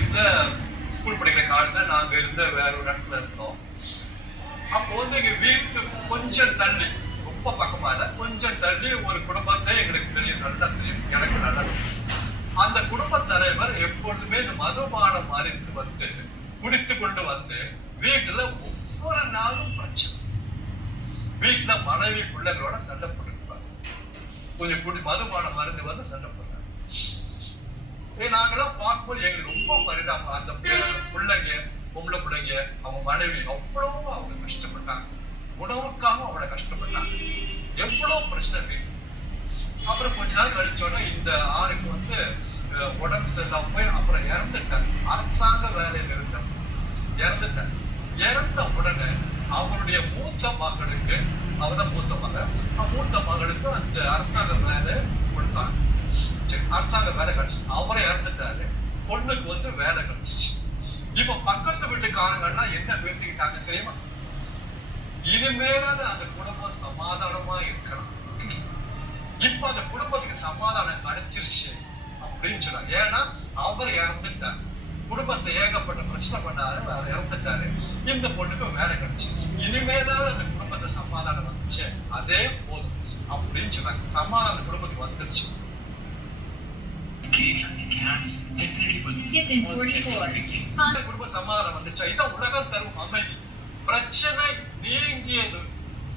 வயசுல ஸ்கூல் படிக்கிற காலத்துல நாங்க இருந்த வேற ஒரு இடத்துல இருந்தோம். அப்போ எங்க வீட்டு கொஞ்சம் தள்ளி, ரொம்ப பக்கமா இல்ல, கொஞ்சம் தள்ளி ஒரு குடும்பத்தை எங்களுக்கு தெரியும், நல்லா தெரியும், எனக்கு நல்லா தெரியும். அந்த குடும்ப தலைவர் எப்பொழுதுமே இந்த மதுபானம் அறிந்து வந்து குடித்து கொண்டு வந்து வீட்டுல ஒவ்வொரு நாளும் பிரச்சனை. வீட்டுல மனைவி பிள்ளைகளோட சண்டை போட்டுருப்பாரு. கொஞ்சம் குடி மதுபானம் மருந்து வந்து சண்டை போடுறாரு. நாங்கெல்லாம் பார்க்கும்போது எங்களுக்கு ரொம்ப பரிதாபம். அந்த பிள்ளைங்க, பொம்பளை பிள்ளைங்க, அவங்க மனைவி அவ்வளவு அவங்க கஷ்டப்பட்டாங்க. உணவுக்காக அவளை கஷ்டப்பட்டாங்க. எவ்வளவு பிரச்சனை இருக்கு. அப்புறம் கொஞ்ச நாள் கழிச்சோன்னா இந்த ஆளுக்கு உடம்பு சரியில்லாம போய் அப்புறம் இறந்துட்டாரு. அரசாங்க வேலையில இருந்தார், இறந்துட்டார். இறந்த உடனே அவருடைய மூத்த மகளுக்கு, அவதான் மூத்த மகள், மூத்த மகளுக்கு அந்த அரசாங்க வேலை கொடுத்தாங்க. அரசாங்க வேலை கிடைச்சு அவரை இறந்துட்டாரு. பொண்ணுக்கு வேலை கிடைச்சிச்சு. இப்ப பக்கத்து வீட்டுக்காரங்கன்னா என்ன பேசிக்கிட்டாங்க தெரியுமா? இனிமேலாவது அந்த குடும்பம் சமாதானமா இருக்கலாம். இப்ப அந்த குடும்பத்துக்கு சமாதானம் கிடைச்சிருச்சு அப்படின்னு சொன்னாங்க. ஏன்னா அவர் இறந்துட்டாரு, குடும்பத்தை ஏகப்பட்ட பிரச்சனை பண்ணாரு, அவர் இறந்துட்டாரு. இந்த பொண்ணுக்கு வேலை கிடைச்சிருச்சு. இனிமேலாவது அந்த குடும்பத்தை சமாதானம் வந்துச்சு, அதே போதும் அப்படின்னு சொன்னாங்க. சமாதான குடும்பத்துக்கு வந்துருச்சு. குடும்ப சமாதானம் வந்துச்சா, இதான் உலகம் தரும் அமைதி. பிரச்சனை நீங்கியது,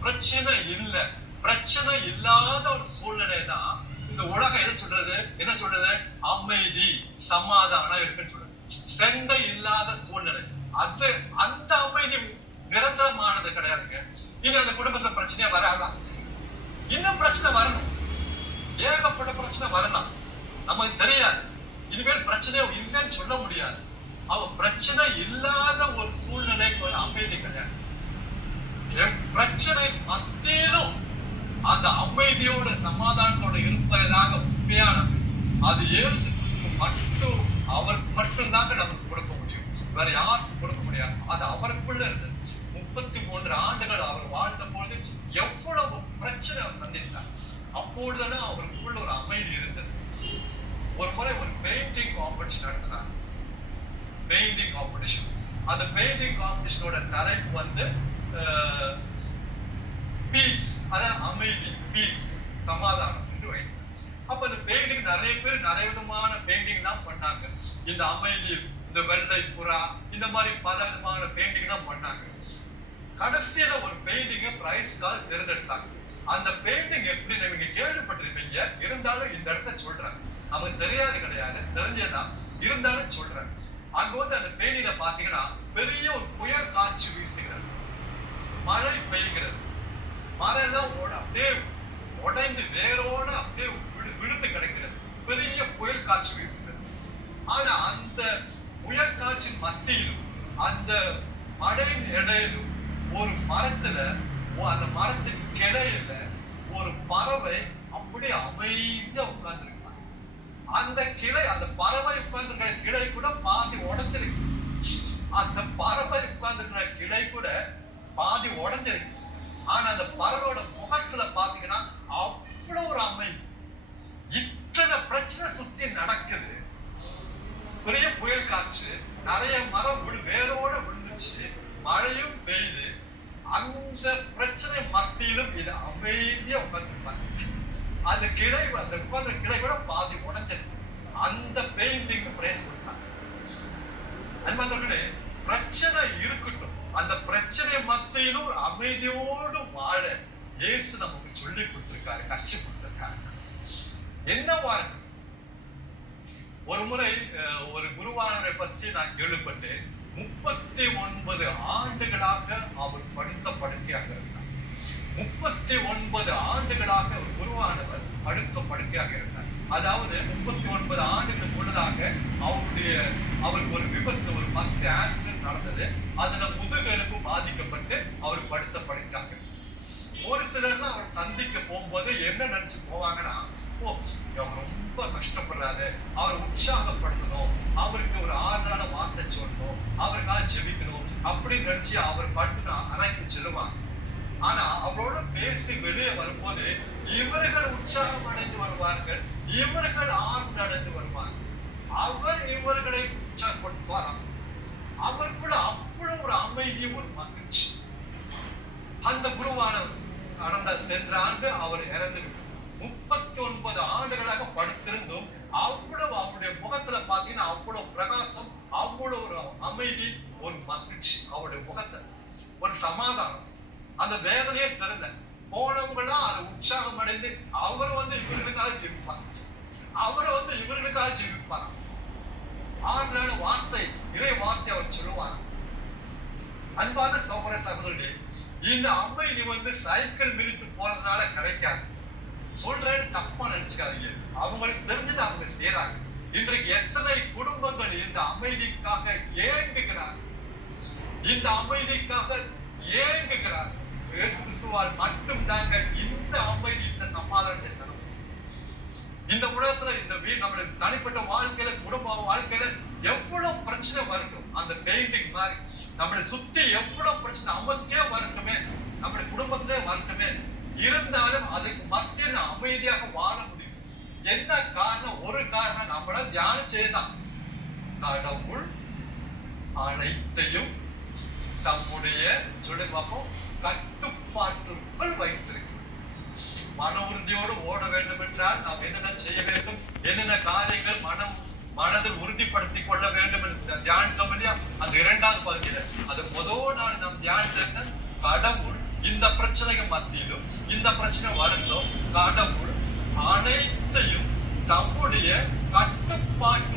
பிரச்சனை இல்ல, பிரச்சனை இல்லாத ஒரு சூழ்நிலை தான் இந்த உலகம் என்ன சொல்றது? அமைதி, சமாதானம் இருக்குன்னு சொல்றது. சண்டை இல்லாத சூழ்நிலை, அது அந்த அமைதி நிரந்தரமானது கிடையாதுங்க. இனி அந்த குடும்பத்துல பிரச்சனையா வராதா? இன்னும் பிரச்சனை வரணும், ஏகப்பட்ட பிரச்சனை வரலாம், நமக்கு தெரியாது. இனிமேல் பிரச்சனை இல்லைன்னு சொல்ல முடியாது. பிரச்சனை இல்லாத ஒரு சூழ்நிலைக்கு ஒரு அமைதி கிடையாது. பிரச்சனை மத்தியிலும் அந்த அமைதியோட சமாதானத்தோட இருப்பதாக உண்மையான அது இயேசு கிறிஸ்து மட்டும், அவருக்கு மட்டும்தாங்க நமக்கு கொடுக்க முடியும், வேற யாருக்கும் கொடுக்க முடியாது. அது அவருக்குள்ள இருந்தது. 33 ஆண்டுகள் அவர் வாழ்ந்த பொழுது எவ்வளவு பிரச்சனை அவர் சந்தித்தார். அப்பொழுதுதான் அவருக்குள்ள ஒரு அமைதி இருந்தது. ஒரு முறை ஒரு பெயிண்டிங் காம்படிஷன் நடத்தினாங்க. Painting competition. அந்த பெயிண்டிங் காம்படிஷனோட தலைப்பு பீஸ், அதாவது அமைதி, பீஸ், சமாதானம் என்று வைத்தார். அப்ப அந்த பெயிண்டிங் நிறைய பேர் நிறைய விதமான பெயிண்டிங் தான் பண்ணாங்க. இந்த அமைதி, இந்த வெள்ளை புறா, இந்த மாதிரி பல விதமான பெயிண்டிங் தான் பண்ணாங்க. கடைசியில ஒரு பெயிண்டிங்க பிரைஸ்க்காக தேர்ந்தெடுத்தாங்க. அந்த பெயிண்டிங் எப்படி நீங்க கேள்விப்பட்டிருப்பீங்க, இருந்தாலும் இந்த இடத்த சொல்றேன். நமக்கு தெரியாது கிடையாது, தெரிஞ்சதான், இருந்தாலும் சொல்றேன். அங்க அந்த பெயிண்டிங்க பாத்தீங்கன்னா பெரிய ஒரு புயல் காட்சி வீசுகிறது, மழை பெய்கிறது, மரம் அப்படியே உடைந்து வேரோட அப்படியே விழுந்து கிடக்கிறது, பெரிய புயல் காட்சி வீசுகிறது. ஆனா அந்த புயல் காட்சி மத்தியிலும் அந்த மழையின் இடையிலும் ஒரு மரத்துல, அந்த மரத்தின் கிளையில ஒரு பறவை அப்படியே அமைதியா உட்கார்ந்து இருக்கு. அந்த கிளை, அந்த பறவை உட்கார்ந்துருக்கிற கிளை கூட பாதி உடஞ்சிருக்கு. அந்த பறவை உட்கார்ந்துருக்கிற கிளை கூட பாதி உடஞ்சிருக்கு. ஆனா அந்த பறவையோட முகத்துல பாத்தீங்கன்னா அவ்வளவு ஒரு அமைதி. இத்தனை பிரச்சனை சுத்தி நடக்குது, பெரிய புயல் காற்று, நிறைய மரம் வேரோட விழுந்துச்சு, மழையும் பெய்யுது. அந்த பிரச்சனை மத்தியிலும் இது அமைதியா உட்கார்ந்துருப்பாங்க. அந்த கிளை, அந்த உட்கார்ந்த கிளை கூட பாதி உடஞ்சிருக்கு. அந்த பெயிண்டிங்கு பிரைஸ் கொடுத்தாங்க. அன்பானவர்களே, பிரச்சனை இருக்கட்டும், அந்த பிரச்சனை மத்தியிலும் அமைதியோடு வாழ இயேசு நமக்கு சொல்லி கொடுத்திருக்காரு, கற்று கொடுத்திருக்காரு. என்னவா இருக்கு? ஒரு முறை ஒரு குருவானவரை பற்றி நான் கேள்விப்பட்டேன். 39 ஆண்டுகளாக அவர் படுத்த படுக்கையாக இருந்தார். 39 ஆண்டுகளாக ஒரு குருவானவர் படுத்த படுக்கையாக இருந்தார். அதாவது 39 ஆண்டுகளுக்கு முன்னதாக அவருக்கு ஒரு விபத்து, ஒரு பஸ் ஆக்சிடென்ட் நடந்தது. அதுல முதுகெலும்பு பாதிக்கப்பட்டு அவர் படுத்த படுக்கையாக. ஒரு சிலர்லாம் அவர் சந்திக்க போகும்போது என்ன நினைச்சு போவாங்கன்னா, அவர் ரொம்ப கஷ்டப்படுறாரு, அவர் உற்சாகப்படுத்தணும், அவருக்கு ஒரு ஆறுதலான வார்த்தை சொல்லணும், அவருக்காக ஜெபிக்கணும் அப்படின்னு நினைச்சு அவர் படுத்து அறைக்கு செல்லுவாங்க. ஆனா அவரோட பேசி வெளியே வரும்போது இவர்கள் உற்சாகம் அடைந்து வருவார்கள், இவர்கள் ஆர்வம் அடைந்து வருவார்கள். அவர் இவர்களை உற்சாகப்படுத்த சென்ற ஆண்டு அவர் இறந்து 39 ஆண்டுகளாக படுத்திருந்தும் அவ்வளவு அவருடைய முகத்துல பாத்தீங்கன்னா அவ்வளவு பிரகாசம், அவ்வளவு ஒரு அமைதி, ஒரு மகிழ்ச்சி அவருடைய முகத்துல, ஒரு சமாதானம். அந்த வேதனையே தெரியல. போனவங்களா அது உற்சாகம் அடைந்து அவர் இவர்களுக்காக ஜெபிப்பார், இவர்களுக்காக ஜெபிப்பார். ஆறுதலான வார்த்தை, இறை வார்த்தை அவர் சொல்லுவார். அன்பான சகோதர சகோதரர்களே, இந்த அமைதி சைக்கிள் மிதித்து போறதுனால கிடைக்காது. சொல்றேன்னு தப்பா நினைச்சுக்காதீங்க. அவங்களுக்கு தெரிஞ்சது அவங்க செய்றாங்க. இன்றைக்கு எத்தனை குடும்பங்கள் இந்த அமைதிக்காக ஏங்குகிறார், இந்த அமைதிக்காக ஏங்குகிறார். இயேசு கிறிஸ்துவால் மட்டும் தாங்க இந்த அமைதி, இந்த சமாதானத்தை தரும். இந்த உலகத்துல இந்த நம்மளுடைய தனிப்பட்ட வாழ்க்கையில, குடும்ப வாழ்க்கையில எவ்வளவு பிரச்சனை வரட்டும், அந்த பெயிண்டிங் மாதிரி நம்மளை சுத்தி எவ்வளவு பிரச்சனை நமக்கே வரட்டுமே, நம்முடைய குடும்பத்திலே வரட்டுமே, இருந்தாலும் அதுக்கு மத்தியில் அமைதியாக வாழ முடியும். என்ன காரணம்? ஒரு காரணம், நம்மள தியானம் செய்தான். கடவுள் அனைத்தையும் தம்முடைய கட்டுப்பாட்டுக்குள் வைத்திருக்கிறார். மன உறுதியோடு ஓட வேண்டும் என்றால் நாம் என்னென்ன செய்ய வேண்டும், என்னென்ன காரியங்கள் மனதில் உறுதிப்படுத்திக் கொள்ள வேண்டும் என்று தியானித்தோம் இல்லையா? அந்த 2வது பகுதியில அது முதல் நாள் நாம் தியானித்த கடவுள் இந்த பிரச்சனைகள் மத்தியிலும், இந்த பிரச்சனை வரட்டும், கடவுள் அனைத்தையும் தம்முடைய கட்டுப்பாட்டு